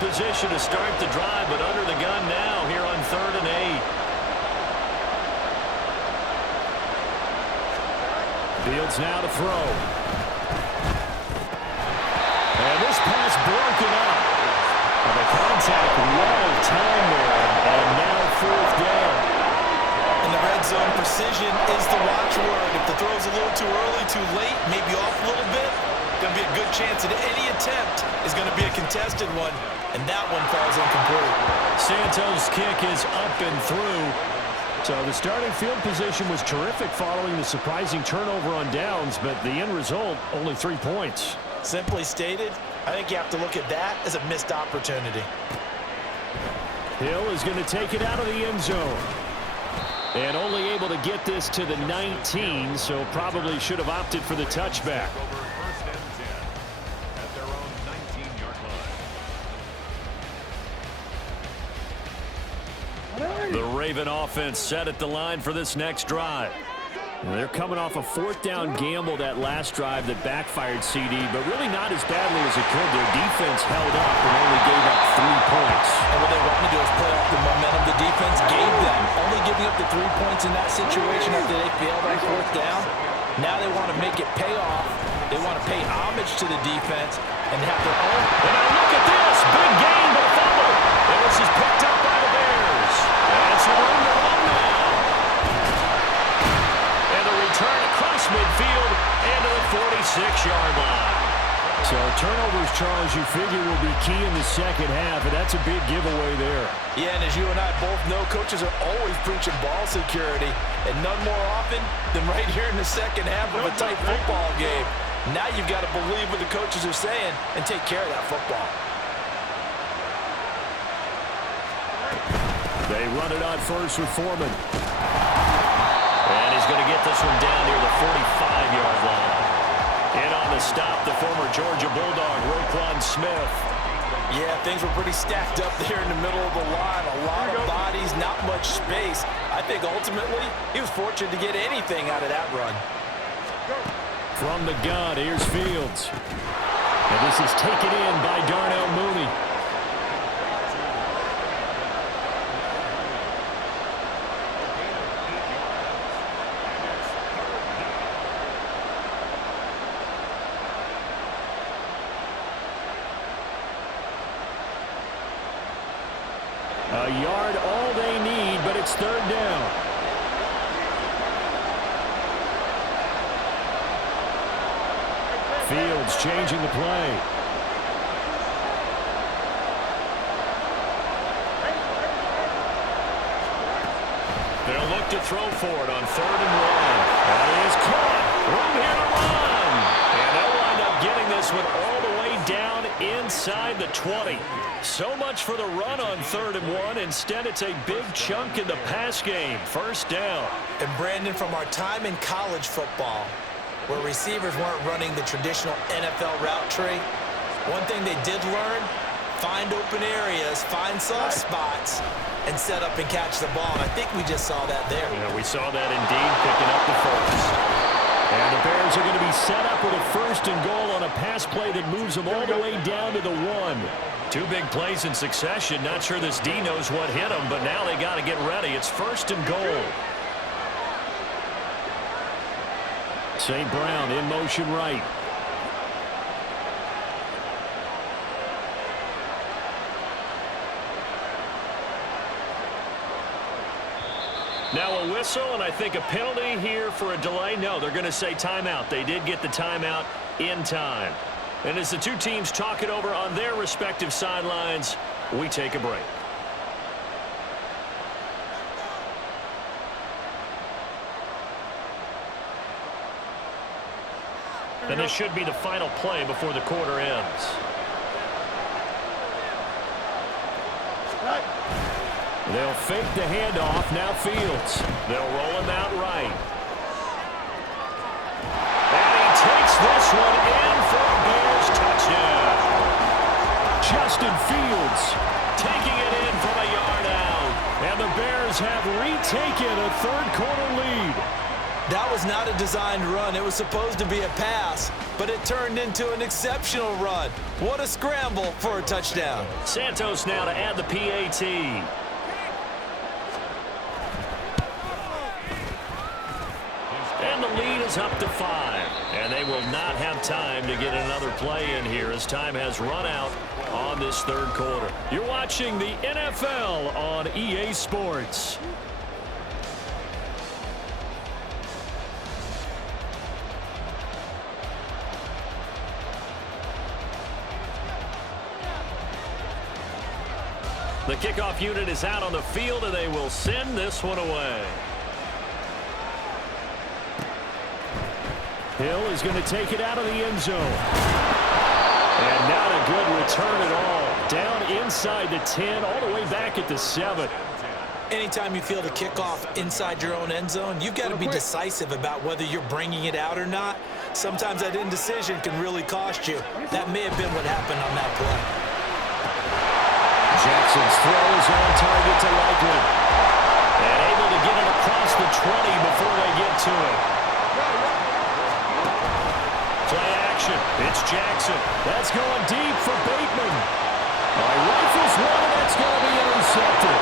position to start the drive, but under the gun now here on 3rd and 8. Fields now to throw. And this pass broken up. And the contact well timed there. And now 4th down. In the red zone, precision is the watchword. If the throw's a little too early, too late, maybe off a little bit, going to be a good chance that any attempt is going to be a contested one, and that one falls incomplete. Santos' kick is up and through. So the starting field position was terrific following the surprising turnover on downs, but the end result, only 3 points. Simply stated, I think you have to look at that as a missed opportunity. Hill is going to take it out of the end zone. And only able to get this to the 19, so probably should have opted for the touchback. The Raven offense set at the line for this next drive. And they're coming off a 4th down gamble that last drive that backfired CD, but really not as badly as it could. Their defense held up and only gave up 3 points. And what they want to do is play off the momentum the defense gave them. Only giving up the 3 points in that situation after they failed on 4th down. Now they want to make it pay off. They want to pay homage to the defense and have their own. And now look at this. Big gain, but a fumble. And this is picked up by the Bears. That's a run to run now. And the return across midfield and to the 46-yard line. So turnovers, Charles, you figure will be key in the second half, and that's a big giveaway there. Yeah, and as you and I both know, coaches are always preaching ball security, and none more often than right here in the second half of a tight football game. Now you've got to believe what the coaches are saying and take care of that football. They run it on first with Foreman. And he's going to get this one down near the 45-yard line. And on the stop, the former Georgia Bulldog, Roquan Smith. Yeah, things were pretty stacked up there in the middle of the line. A lot of bodies, not much space. I think ultimately he was fortunate to get anything out of that run. From the gun, here's Fields. And this is taken in by Darnell Mooney. A yard all they need, but it's 3rd down. Fields changing the play. They'll look to throw for it on 3rd and 1. That is caught. Room here to run. And they'll wind up getting this one all the way down inside the 20. So much for the run on 3rd and 1. Instead, it's a big chunk in the pass game. 1st down. And Brandon, from our time in college football, where receivers weren't running the traditional NFL route tree, one thing they did learn, find open areas, find soft spots, and set up and catch the ball. And I think we just saw that there. Yeah, we saw that indeed, picking up the first. And the Bears are going to be set up with a 1st and goal on a pass play that moves them all the way down to the 1. 2 big plays in succession. Not sure this D knows what hit them, but now they got to get ready. It's 1st and goal. St. Brown in motion right. Now a whistle, and I think a penalty here for a delay. No, they're going to say timeout. They did get the timeout in time. And as the two teams talk it over on their respective sidelines, we take a break. And this should be the final play before the quarter ends. They'll fake the handoff. Now Fields. They'll roll him out right. And he takes this one in for a Bears touchdown. Justin Fields taking it in from a yard out. And the Bears have retaken a third quarter lead. That was not a designed run. It was supposed to be a pass, but it turned into an exceptional run. What a scramble for a touchdown. Santos now to add the PAT. And the lead is up to 5. And they will not have time to get another play in here as time has run out on this third quarter. You're watching the NFL on EA Sports. The kickoff unit is out on the field, and they will send this one away. Hill is going to take it out of the end zone. And not a good return at all. Down inside the 10, all the way back at the 7. Anytime you feel the kickoff inside your own end zone, you've got to be decisive about whether you're bringing it out or not. Sometimes that indecision can really cost you. That may have been what happened on that play. Jackson's throw is on target to Likely. And able to get it across the 20 before they get to it. Play action. It's Jackson. That's going deep for Bateman. Rifles one, and that's going to be intercepted.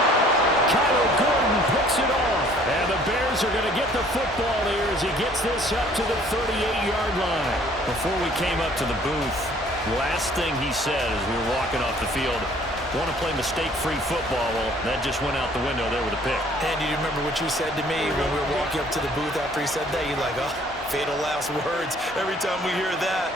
Kyler Gordon picks it off. And the Bears are going to get the football here as he gets this up to the 38-yard line. Before we came up to the booth, last thing he said as we were walking off the field, want to play mistake-free football. Well, that just went out the window there with a pick. And you remember what you said to me when we were walking up to the booth after he said that? You're like, oh, fatal last words. Every time we hear that,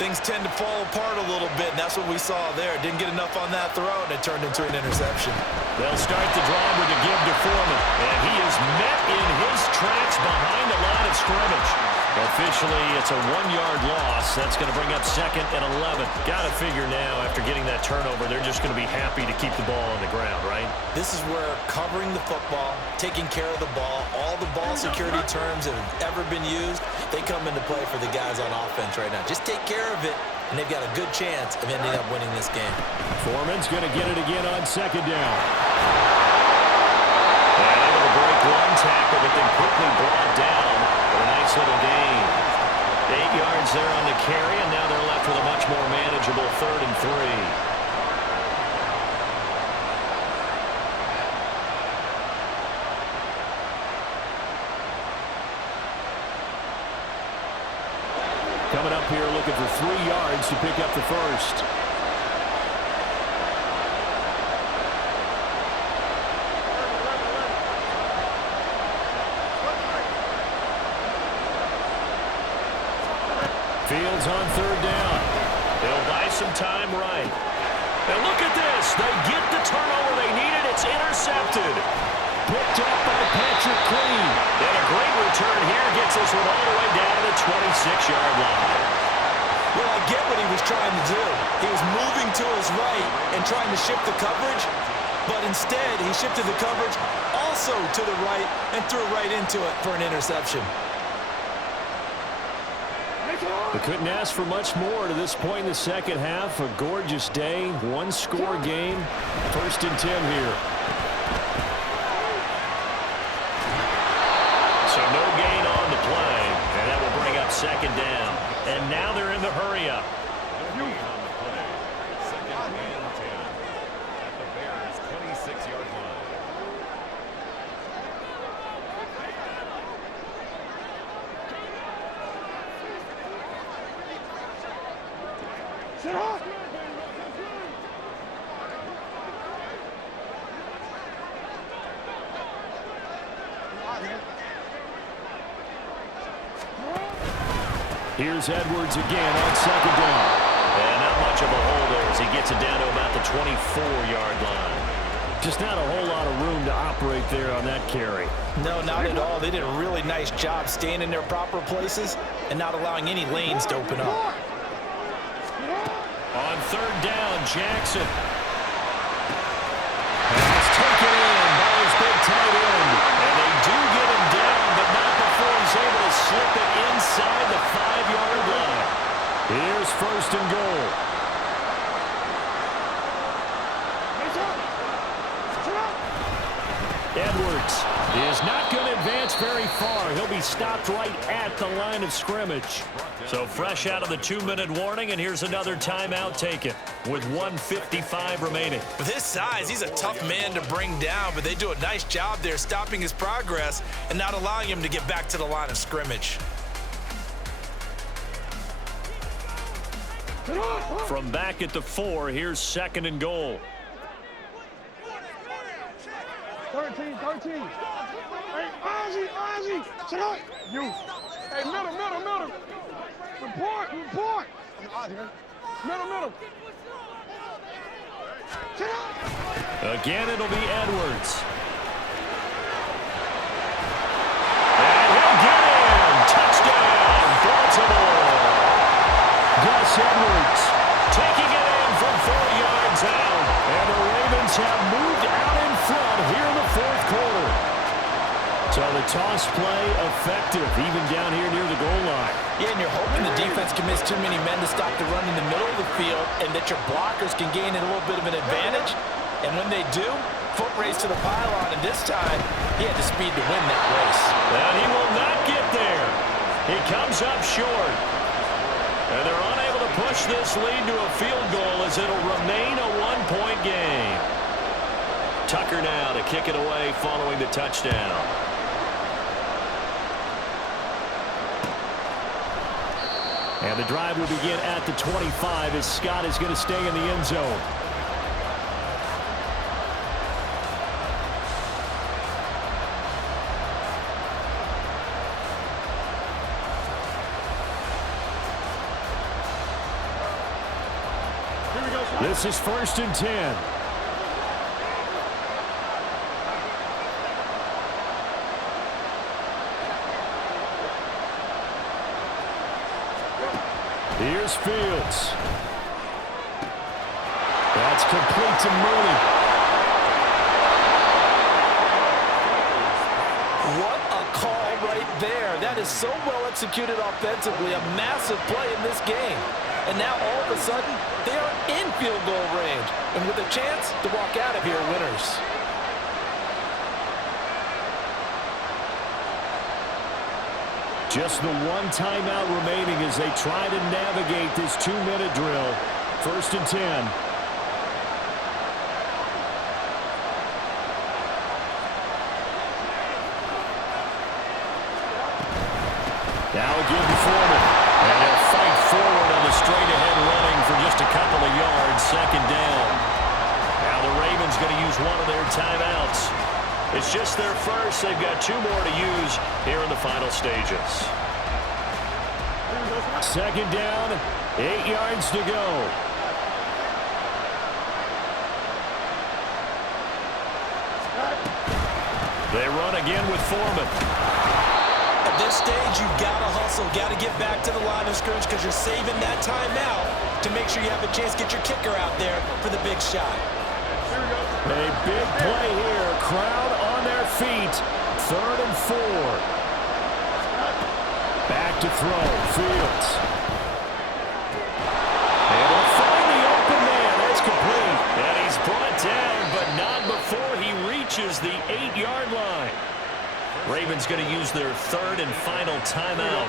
things tend to fall apart a little bit, and that's what we saw there. Didn't get enough on that throw, and it turned into an interception. They'll start the drive with a give to Foreman, and he is met in his tracks behind the line of scrimmage. Officially, it's a 1-yard loss. That's going to bring up 2nd and 11. Got to figure now, after getting that turnover, they're just going to be happy to keep the ball on the ground, right? This is where covering the football, taking care of the ball, all the ball security terms that have ever been used, they come into play for the guys on offense right now. Just take care of it, and they've got a good chance of ending up winning this game. Foreman's going to get it again on 2nd down. And able to break one tackle, but then quickly brought down for a nice little gain. 8 yards there on the carry, and now they're left with a much more manageable 3rd and 3. Coming up here looking for 3 yards to pick up the first. Fields on 3rd down. They'll buy some time right. And look at this. They get the turnover they needed. It's intercepted. Picked up by Patrick Queen. And a great return here gets this one all the way down to the 26-yard line. Well, I get what he was trying to do. He was moving to his right and trying to shift the coverage, but instead he shifted the coverage also to the right and threw right into it for an interception. They couldn't ask for much more to this point in the second half. A gorgeous day, one-score game. 1st and 10 here. So no gain on the play, and that will bring up 2nd down. And now they're in the hurry-up. Here's Edwards again on 2nd down. And not much of a hole there as he gets it down to about the 24-yard line. Just not a whole lot of room to operate there on that carry. No, not at all. They did a really nice job staying in their proper places and not allowing any lanes to open up. On 3rd down, Jackson. And it's taken in by his big tight end. And they do get him down, but not before he's able to slip it inside the 5-yard line. Here's 1st and goal. Edwards is not going to advance very far. He'll be stopped right at the line of scrimmage. So fresh out of the 2-minute warning, and here's another timeout taken with 1:55 remaining. With his size, he's a tough man to bring down, but they do a nice job there stopping his progress and not allowing him to get back to the line of scrimmage. From back at the 4, here's 2nd and goal. 13. Hey, Ozzy, check out. You. Hey, middle. Report. Middle. Check out. Again, it'll be Edwards. And he'll get in. Touchdown, Baltimore. Gus Edwards taking it in from 4 yards out. And the Ravens have moved out in front here in the 4th quarter. So the toss play effective, even down here near the goal line. Yeah, and you're hoping the defense can miss too many men to stop the run in the middle of the field and that your blockers can gain a little bit of an advantage. And when they do, foot race to the pylon, and this time he had the speed to win that race. And he will not get there. He comes up short. And they're unable to push this lead to a field goal as it'll remain a 1-point game. Tucker now to kick it away following the touchdown. And the drive will begin at the 25 as Scott is going to stay in the end zone. This is 1st and 10. Here's Fields. That's complete to Mooney. What a call right there. That is so well executed offensively. A massive play in this game. And now all of a sudden, they are in field goal range. And with a chance to walk out of here winners. Just the 1 timeout remaining as they try to navigate this 2-minute drill. 1st and 10. Now again to Foreman. And he'll fight forward on the straight-ahead running for just a couple of yards. 2nd down. Now the Ravens going to use one of their timeouts. It's just their first. They've got 2 more to use here in the final stages. 2nd down, 8 yards to go. They run again with Foreman. At this stage, you've got to hustle, got to get back to the line of scrimmage because you're saving that timeout to make sure you have a chance to get your kicker out there for the big shot. A big play here. Crowd on their feet. 3rd and 4. Back to throw. Fields. And will find the open man. That's complete. And he's brought down, but not before he reaches the 8-yard line. Ravens going to use their 3rd and final timeout.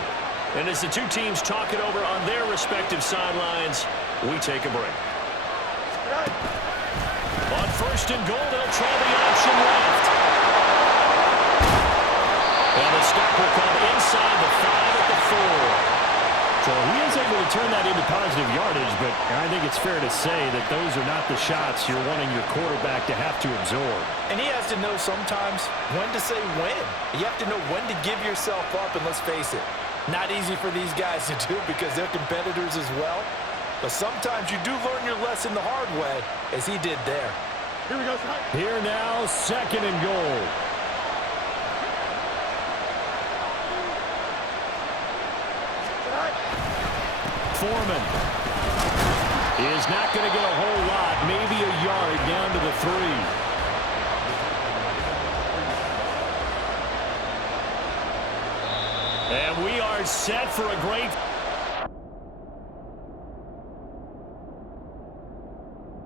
And as the 2 teams talk it over on their respective sidelines, we take a break. On 1st and goal, they'll try the option left. And the stop will come inside the 5 at the 4. So he is able to turn that into positive yardage, but I think it's fair to say that those are not the shots you're wanting your quarterback to have to absorb. And he has to know sometimes when to say when. You have to know when to give yourself up, and let's face it, not easy for these guys to do because they're competitors as well. But sometimes you do learn your lesson the hard way, as he did there. Here we go. Here now, 2nd and goal. Foreman is not going to get a whole lot, maybe a yard down to the 3. And we are set for a great